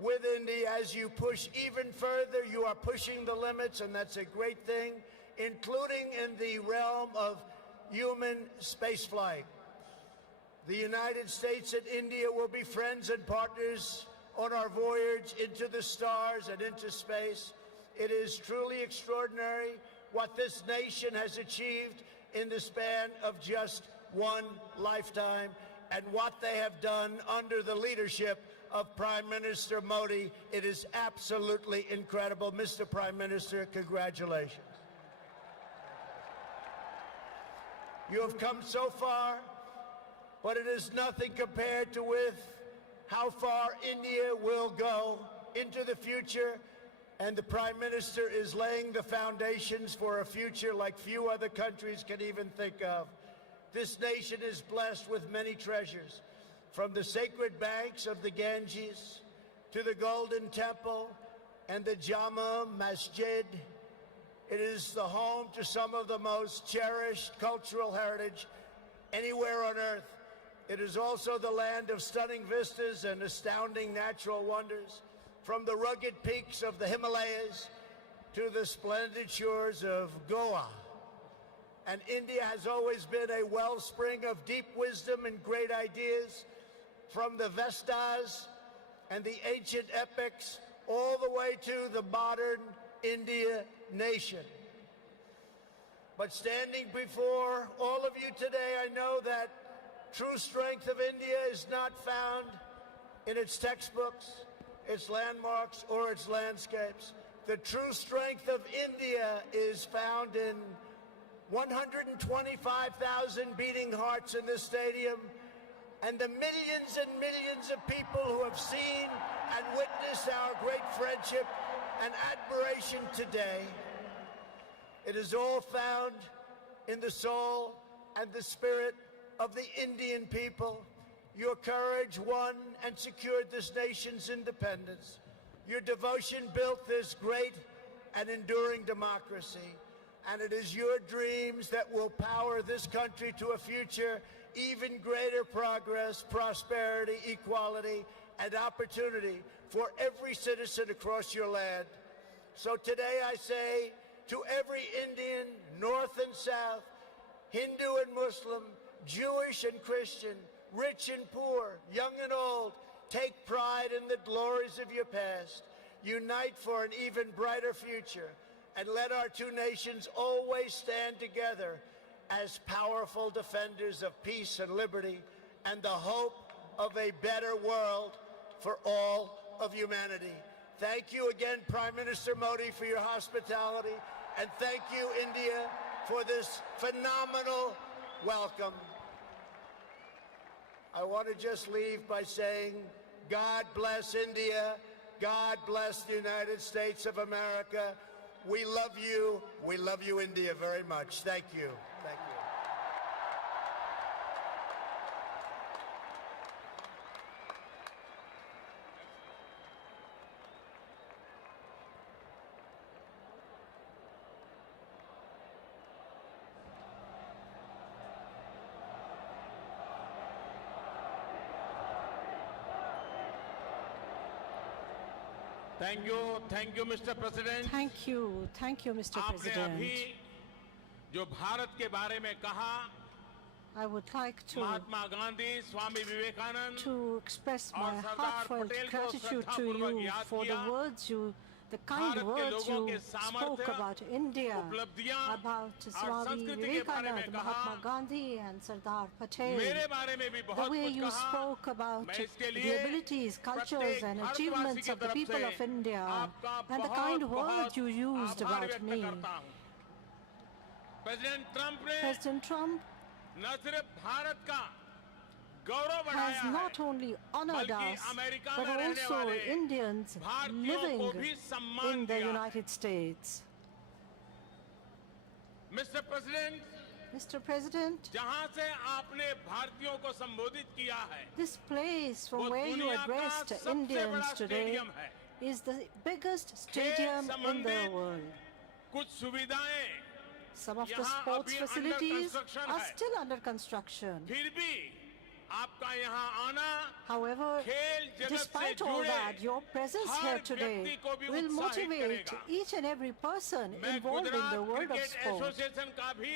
with India. As you push even further, you are pushing the limits, and that's a great thing, including in the realm of human spaceflight. The United States and India will be friends and partners on our voyage into the stars and into space. It is truly extraordinary what this nation has achieved in the span of just one lifetime, and what they have done under the leadership of Prime Minister Modi. It is absolutely incredible. Mr. Prime Minister, congratulations. You have come so far, but it is nothing compared to with how far India will go into the future, and the Prime Minister is laying the foundations for a future like few other countries can even think of. This nation is blessed with many treasures, from the sacred banks of the Ganges to the Golden Temple and the Jama Masjid. It is the home to some of the most cherished cultural heritage anywhere on earth. It is also the land of stunning vistas and astounding natural wonders, from the rugged peaks of the Himalayas to the splendid shores of Goa. And India has always been a wellspring of deep wisdom and great ideas, from the Vestas and the ancient epics all the way to the modern India nation. But standing before all of you today, I know that true strength of India is not found in its textbooks, its landmarks, or its landscapes. The true strength of India is found in 125,000 beating hearts in this stadium, and the millions and millions of people who have seen and witnessed our great friendship and admiration today. It is all found in the soul and the spirit of the Indian people. Your courage won and secured this nation's independence. Your devotion built this great and enduring democracy. And it is your dreams that will power this country to a future, even greater progress, prosperity, equality, and opportunity for every citizen across your land. So today I say to every Indian, North and South, Hindu and Muslim, Jewish and Christian, rich and poor, young and old, take pride in the glories of your past. Unite for an even brighter future, and let our two nations always stand together as powerful defenders of peace and liberty and the hope of a better world for all of humanity. Thank you again, Prime Minister Modi, for your hospitality, and thank you, India, for this phenomenal welcome. I want to just leave by saying, God bless India, God bless the United States of America. We love you, India, very much. Thank you. Thank you. Thank you mister president. Thank you, Mr. आपने President. अभी जो भारत के बारे में कहा, I would like Mahatma Gandhi, Swami Vivekananda to express my और सरदार heartfelt Patel को gratitude to श्रद्धापूर्वक you याद for the किया। words the kind भारत के words लोगों you के spoke सामर्थ्य, about India, उपलब्धियां about और Swami संस्कृति के बारे में Vivekananda, कहा। Mahatma Gandhi and Sardar Patel. मेरे बारे में भी The बहुत way कुछ you कहा। spoke about मैं इसके the लिए abilities, cultures प्रत्येक and भारतवासी achievements की of the तरफ people से of India आपका and the बहुत kind words बहुत you used आभार about व्यक्त me. करता हूं। प्रेसिडेंट ट्रंप ने President Trump न सिर्फ भारत का गौरव बढ़ाया has है, not only honored बल्कि us, अमेरिका but में रहने also वाले Indians भारतीयों को living भी सम्मान in the दिया। United States. Mister president, Mr. President, जहां से आपने भारतीयों को संबोधित किया है, this place from वो where you दुनिया का addressed सबसे Indians बड़ा today स्टेडियम है। is the biggest stadium in the संबंधित world. कुछ सुविधाएं Some of the यहाँ sports अभी under facilities construction are है। still under construction. फिर भी आपका यहाँ आना However, खेल जगत से despite all जुड़े that, your presence her here व्यक्ति today को भी will उत्साहित motivate करेगा। each and every person मैं involved in Gujarat the world of cricket sport. Association का भी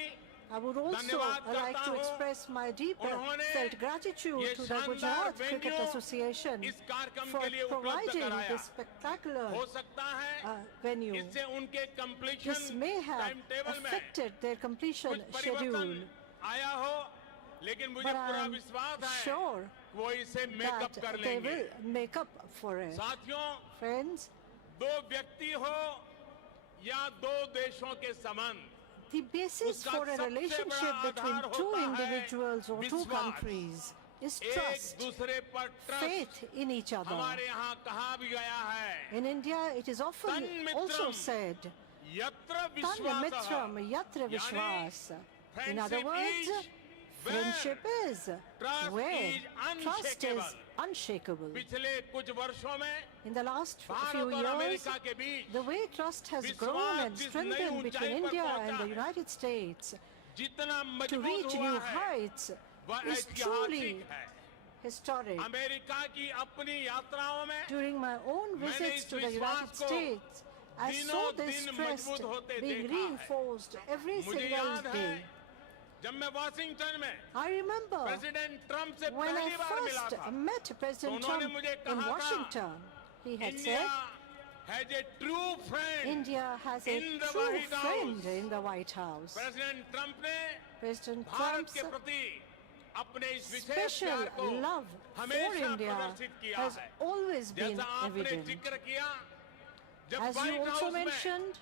I would also धन्यवाद like करता to हूँ। express my deep उन्होंने felt gratitude ये to the शानदार Gujarat Cricket venue Association इस कार्यक्रम for के लिए उपलब्ध providing कराया। this spectacular हो सकता है venue. इससे उनके This completion may have time table में affected their completion कुछ परिवर्तन schedule, आया हो, लेकिन मुझे but पूरा I'm विश्वास है sure कि वो इसे मेकअप that कर they लेंगे। will make up for it. साथियों, Friends, दो व्यक्ति हो या दो देशों के संबंध, the basis उसका for a सबसे relationship बड़ा between आधार two होता है individuals or two विश्वास। countries is एक trust, दूसरे पर trust faith in each other. हमारे यहाँ कहा भी गया है In India, it is often Tanmitram also said, यत्र Tanya विश्वासः mitram yatra यानी vishwas. In other friendship words, is friendship is Trust where is trust is unshakable. पिछले कुछ वर्षों में In the last few Bharat और years, अमेरिका के बीच the way trust has विश्वास grown and जिस strengthened नई between ऊंचाई पर India पहुंचा and the है, United States जितना to मजबूत reach हुआ new है heights वह is truly ऐतिहासिक है historic. अमेरिका की अपनी यात्राओं में During my own मैंने visits इस to the विश्वास United को States, I दिनों saw this दिन trust मजबूत होते being देखा है। reinforced every मुझे single याद है day. जब मैं वाशिंगटन में I remember प्रेसिडेंट ट्रम्प से when I पहली बार मिला first था met President उन्होंने Trump मुझे in कहा था, Washington. He had India said, has a true friend India has a in the true White friend House. in the White House. President Trump ने President Bharat Trump's के प्रति अपने इस विशेष special प्यार को love for हमेशा India प्रदर्शित किया has है always been जैसा आपने evident. जिक्र किया जब As you white also house में mentioned,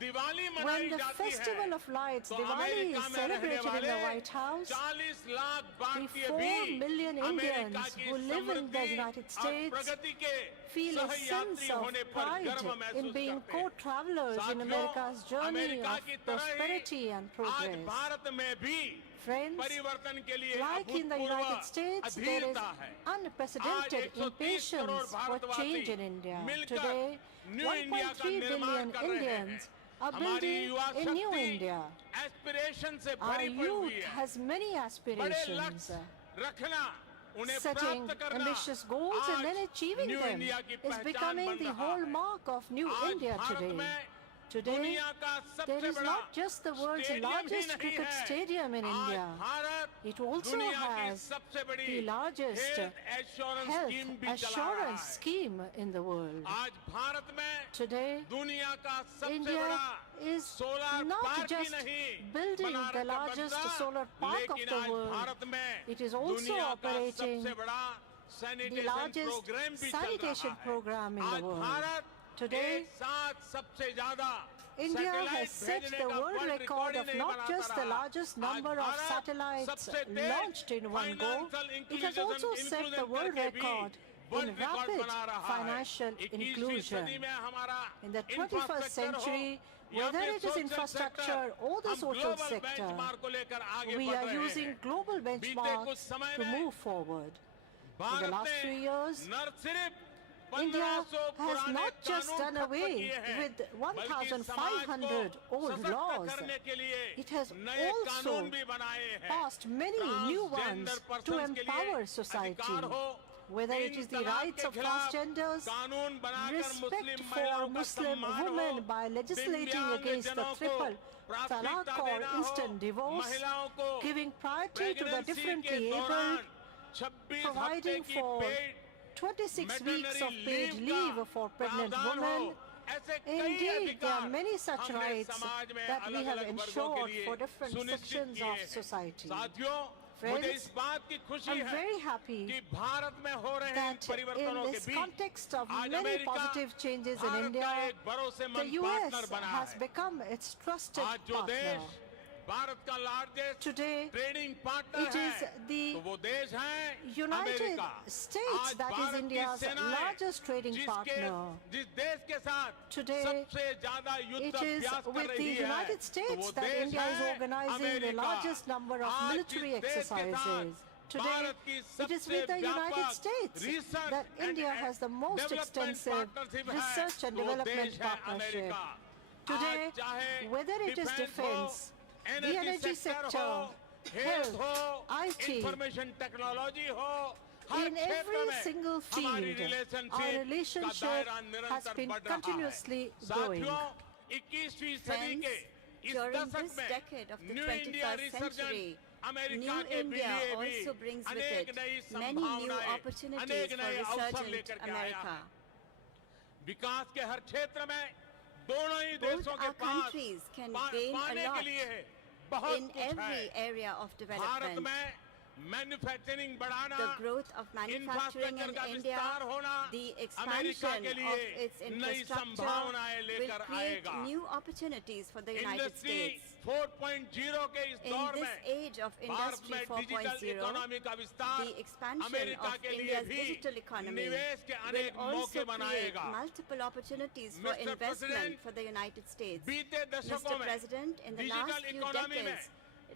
दिवाली when मनाई the जाती Festival है of Lights, तो Diwali, अमेरिका is में रहने celebrated in वाले the White House, 40 लाख भारतीय 4 भी million अमेरिका Indians की who live in the Samriddhi United और States प्रगति के feel a sense सहयात्री of होने पर pride गर्व in महसूस being करते हैं co-travelers in साथियों, America's journey अमेरिका of की तरह ही prosperity and आज progress. भारत में भी Friends, परिवर्तन के लिए like in the United अभूतपूर्व States, there is अधीरता है unprecedented आज 130 करोड़ impatience for भारतवासी change in India. मिलकर Today, न्यू इंडिया का 1.3 निर्माण billion कर रहे हैं Indians are हमारी building युवा a new शक्ति India. एस्पिरेशन से Our भरी पड़ी हुई youth है has many बड़े aspirations, लक्ष्य रखना उन्हें setting प्राप्त करना ambitious goals and then आज achieving न्यू them इंडिया की is पहचान becoming बन the रहा है hallmark of New आज India भारत today. में Today, दुनिया का there सबसे is बड़ा not just the world's stadium he largest नहीं cricket है stadium in आज India. भारत It also दुनिया की has सबसे बड़ी the largest health assurance health scheme भी चला रहा assurance है scheme in the world. आज भारत में Today, दुनिया का सबसे India बड़ा is solar not park he just नहीं building बना the रखा largest बनता, solar park of लेकिन the आज world. भारत में It is also दुनिया का operating सबसे बड़ा the सैनिटेशन largest प्रोग्राम भी चल sanitation रहा है program in the आज world. भारत Today, एक साथ सबसे ज्यादा India सैटेलाइट has set भेजने the का world world record record he of नहीं not बनाता just the रहा। largest आज number of भारत satellites सबसे तेज launched in one go, financial it has also set the inclusion world करके भी record in world record rapid बना रहा है financial 21वीं inclusion. सदी में हमारा In the 21st इंफ्रास्ट्रक्चर हो century, या whether फिर it is social infrastructure sector, or the हम social ग्लोबल sector, बेंचमार्क को लेकर आगे we बढ़ are रहे using हैं global बीते कुछ benchmarks समय to में move forward. In the Bharat last ने few years, न सिर्फ India 1500 has पुराने not just कानून done खत्म away किए हैं, with बल्कि समाज 1,500 को old सशक्त laws. करने के लिए It has नए also कानून भी बनाए हैं passed many new ones transgender to persons के लिए empower society. अधिकार हो Whether it तीन is the तलाक rights के of खिलाफ transgenders, कानून बनाकर respect मुस्लिम for महिलाओं का Muslim सम्मान हो women by legislating दिव्यांग against the जनों को triple talaq प्राथमिकता or देना हो instant divorce, महिलाओं को giving priority to the pregnancy differently के abled, दौरान 26 हफ्ते providing की for paid 26 weeks of maternity paid leave leave का for pregnant प्रावधान हो। women. ऐसे कई Indeed, there are अधिकार many such हमने rights समाज में that we have अलग-अलग वर्गों के ensured लिए for different सुनिश्चित sections किए of हैं। society. साथियों, Friends, मुझे इस बात की खुशी I'm है very happy कि भारत में हो रहे इन that परिवर्तनों in के this बीच context of आज many America positive changes in Bharat India, का एक the भरोसेमंद US पार्टनर बना has है। become its trusted आज जो partner. देश भारत का largest Today, trading it partner is है the तो वो देश है United अमेरिका। States आज that is भारत की India's सेनाएं largest trading partner. जिस देश के साथ Today, सबसे ज्यादा युद्ध It is अभ्यास कर with the रही है United तो States वो that देश India is है organizing the America. largest number of आज military जिस देश के साथ exercises. Today, भारत की it is सबसे with the United व्यापक States research that and India has the most development extensive partnership है, research and तो वो development देश है partnership. अमेरिका। Today, आज चाहे whether it is defense, the energy sector, health health, हो IT, इंफॉर्मेशन टेक्नोलॉजी हो हर in क्षेत्र every में single हमारी field, relationship our का relationship दायरा has निरंतर been बढ़ रहा है। continuously growing. साथियों 21वीं सदी Friends, के इस during दशक this में decade of the new India 21st resurgence century, America New के India लिए भी also brings with अनेक it नई many new संभावनाएं opportunities अनेक for नए अवसर resurgent लेकर के आया America. विकास के हर क्षेत्र में दोनों ही Both देशों के our पास countries can पा- gain a पाने के lot लिए बहुत in कुछ है every area of Bharat development. में मैन्युफैक्चरिंग बढ़ाना, the growth of manufacturing in infrastructure का India, विस्तार होना the अमेरिका expansion के of लिए its नई infrastructure संभावनाएं will लेकर create आएगा। new opportunities for the United industry States. 4.0 के इस In दौर this में age of भारत Industry में डिजिटल 4.0, इकोनॉमी का विस्तार the expansion अमेरिका of के लिए India's भी digital economy निवेश के will अनेक also मौके create बनाएगा। multiple opportunities for Mr. investment President, for the United States. बीते दशकों Mr. में President, in the digital last few economy में decades,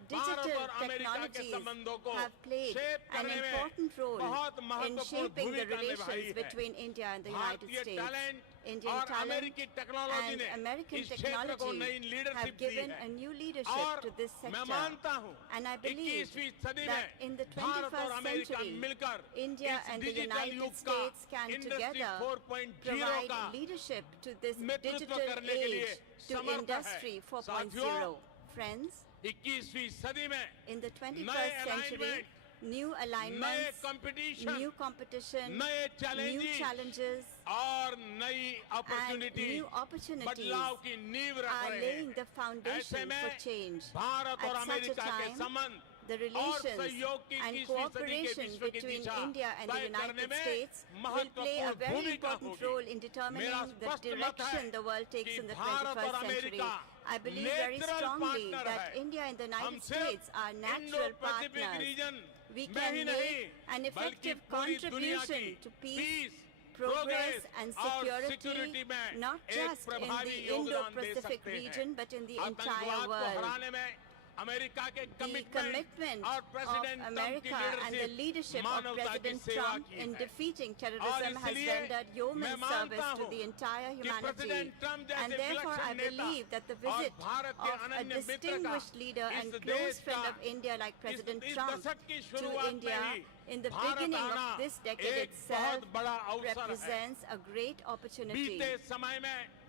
भारत digital और अमेरिका के technologies संबंधों को have played शेप an करने में important role बहुत in महत्वपूर्ण shaping the भूमिका निभाई relations है। between India and the United भारतीय States. टैलेंट Indian और talent अमेरिकी टेक्नोलॉजी and ने American इस क्षेत्र को नई technology leadership have the given है। a new leadership और to this मैं sector. मानता हूँ And I believe 21वीं सदी that में in the भारत और 21st अमेरिका century, मिलकर India इस and the डिजिटल United युग का States can industry together 4.0 provide का leadership to this नेतृत्व digital करने के लिए age to समर्थ है। Industry 4.0. साथियों, Friends, 21वीं सदी में in the नए 21st century, alignment, new नए alignments, कंपटीशन, new competition, नए new चैलेंजेस challenges, और नई and अपॉर्चुनिटी new opportunities बदलाव की नींव रख are रहे laying हैं। the foundation ऐसे में for change. भारत और At such a अमेरिका के time, संबंध the और relations सहयोग की and 21वीं सदी के cooperation विश्व की between Disha India and the तय करने United में States will play a महत्वपूर्ण very भूमिका important role in होगी। determining मेरा the स्पष्ट मत direction है the world takes कि in the भारत और 21st century. America I believe very natural strongly partner that है। India and the हम United सिर्फ States are Indo natural Pacific partners. Region We में can ही make नहीं an बल्कि effective पूरी दुनिया की contribution to peace, progress progress and और security, सिक्योरिटी में not एक just in प्रभावी the योगदान दे Indo-Pacific सकते हैं। region, but in the आतंकवाद entire को world. हराने में अमेरिका के The commitment और of प्रेसिडेंट ट्रम्प की America and the leadership of मानवता की President सेवा Trump की in है। defeating और terrorism has इसलिए rendered yeoman मैं service मानता to हूँ the entire कि humanity. प्रेसिडेंट ट्रम्प जैसे And therefore, I विलक्षण नेता believe that the और visit भारत के of a अनन्य मित्र का distinguished leader इस and देश close friend का of India like President इस Trump दशक की to शुरुआत में India he in the Bharat beginning आना of this decade एक itself बहुत बड़ा अवसर है। represents a great opportunity. बीते समय में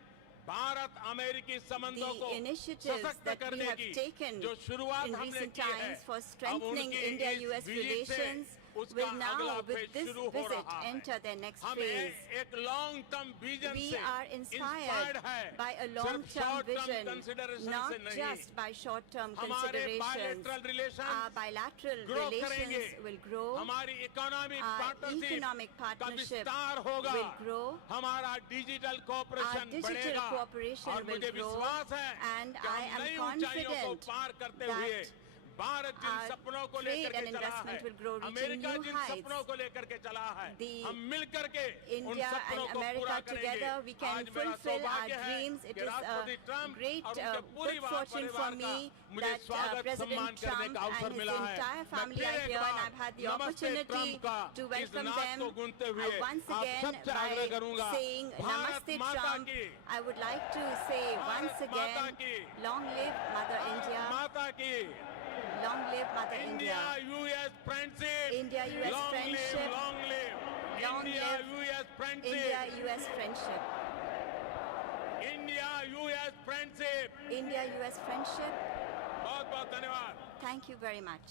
भारत अमेरिकी संबंधों को The initiatives सशक्त that we करने have की taken जो शुरुआत in हमने recent की है times for अब strengthening उनकी India-US इस विजिट से relations उसका will अगला now, with फेज this शुरू हो visit, रहा है। enter their next हम phase. एक लॉन्ग टर्म विजन We से are inspired है by a सिर्फ long-term short term vision, consideration not से नहीं just by short-term हमारे considerations. bilateral relations Our bilateral grow relations करेंगे will grow. हमारी इकोनॉमिक Our पार्टनरशिप economic का partnership विस्तार होगा will grow. हमारा डिजिटल Our कोऑपरेशन digital बढ़ेगा cooperation और will मुझे grow, विश्वास है and कि I हम am नई ऊंचाइयों को confident पार करते that हुए भारत जिन our सपनों को trade लेकर के and चला है investment will grow, reaching America new जिन heights. सपनों को लेकर के चला है The हम मिलकर के उन India सपनों and को पूरा America करेंगे together, we can आज मेरा fulfill our सौभाग्य है dreams. It कि is राष्ट्रपति a ट्रम्प great और उनके पूरी good fortune for परिवार का me मुझे that स्वागत President सम्मान करने Trump का अवसर and his मिला है entire मैं family फिर are एक here, and bar I've had the नमस्ते opportunity ट्रम्प का to इस welcome नाद them को गूंजते हुए once आप again सबसे आग्रह by करूंगा saying भारत Namaste माता Trump. की I would like to say once Bharat माता again, की long live Mother India, माता की long live Mother India India. US friendship India-US long friendship. live long live Long India live US friendship India-US friendship. India US friendship India-US friendship. बहुत बहुत धन्यवाद Thank you very much.